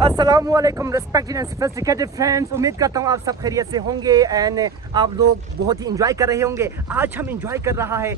अस्सलामुअलैकुम respected and sophisticated friends, उम्मीद करता हूँ आप सब खैरियत से होंगे एंड आप लोग बहुत ही इंजॉय कर रहे होंगे। आज हम इंजॉय कर रहा है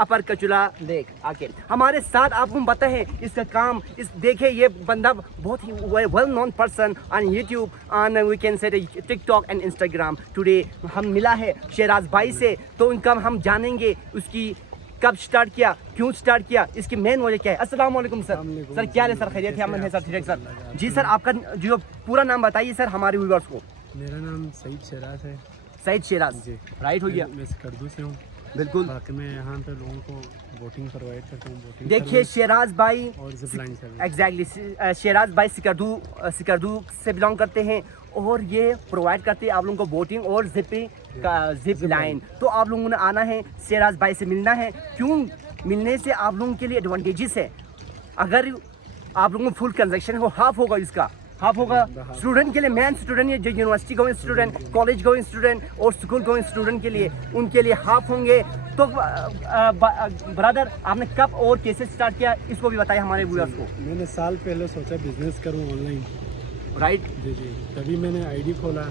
अपर कचुला लेक आके हमारे साथ। आपको पता है इसका काम इस देखे, ये बंदा बहुत ही well known person on YouTube, on we can say TikTok and Instagram. Today हम मिला है शेराज भाई से, तो उनका हम जानेंगे उसकी कब स्टार्ट किया, क्यों स्टार्ट किया, इसकी मेन वजह क्या है। अस्सलाम वालेकुम सर। सर क्या है सर, खैरियत है? अमन है सर, ठीक है सर। जी सर, आपका जो पूरा नाम बताइए सर हमारे व्यूअर्स को। मेरा नाम सईद शेराज है। सईद शेराज जी, राइट हो गया। मैं सिकरदू से हूँ। बिल्कुल, बाकी मैं यहाँ पे लोगों को बोटिंग प्रोवाइड करता हूँ। देखिए शेराज भाई और जिप लाइन सर्विस। एग्जैक्टली शेराज भाई सिकरदू से बिलोंग करते हैं और ये प्रोवाइड करते हैं आप लोगों को बोटिंग और जिप लाइन। तो आप लोगों ने आना है, शेराज भाई से मिलना है। क्यों मिलने से आप लोगों के लिए एडवांटेजेस है। अगर आप लोगों को फुल कंजक्शन हो, हाफ होगा, इसका हाफ होगा स्टूडेंट के लिए, मेन स्टूडेंट जो university going student, college going student और स्कूल गोइंग स्टूडेंट के लिए, उनके लिए हाफ होंगे। तो ब्रदर आपने कब और कैसे स्टार्ट किया, इसको भी बताइए हमारे व्यूअर्स को। मैंने साल पहले सोचा बिजनेस करूँ ऑनलाइन। राइट जी जी, तभी मैंने आईडी खोला,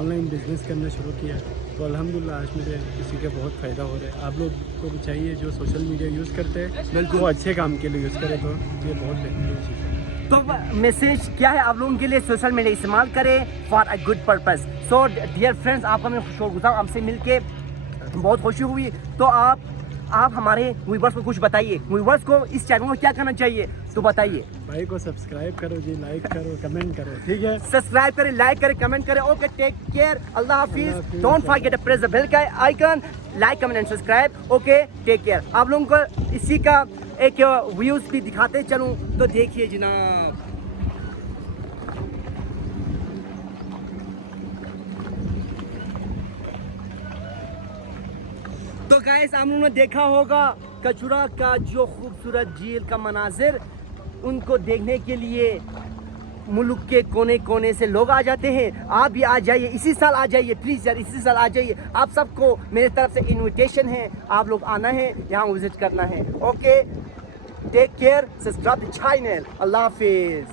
ऑनलाइन बिजनेस करना शुरू किया। तो अल्हम्दुलिल्लाह आज मुझे किसी के बहुत फ़ायदा हो रहा है। आप लोग को भी चाहिए जो सोशल मीडिया यूज़ करते हैं वो अच्छे काम के लिए यूज़ करें, तो ये बहुत बेहतरीन चीज़ है। तो मैसेज क्या है आप लोगों के लिए, सोशल मीडिया इस्तेमाल करें for a good purpose. So dear friends, आपका मैं शुक्रगुजार, आपसे मिलके बहुत खुशी हुई। तो आप हमारे व्यूअर्स को कुछ बताइए, व्यूअर्स को इस चैनल को क्या करना चाहिए, तो बताइए। भाई को सब्सक्राइब करो जी, लाइक करो, कमेंट करो, ठीक है? सब्सक्राइब करें, लाइक करें, कमेंट करें। ओके, टेक केयर, अल्लाह हाफिज। Don't forget to press the bell का icon, like comment and subscribe. Okay, take care. आप लोगों को इसी का एक व्यूज भी दिखाते चलूं, तो देखिए जनाब। तो गाइस, आप लोगों ने देखा होगा कचुरा का जो खूबसूरत झील का मनाजिर, उनको देखने के लिए मुल्क के कोने कोने से लोग आ जाते हैं। आप भी आ जाइए, इसी साल आ जाइए प्लीज़ यार, इसी साल आ जाइए। आप सबको मेरे तरफ से इनविटेशन है, आप लोग आना है, यहाँ विजिट करना है। Okay, take care, subscribe the channel. अल्लाह हाफिज़।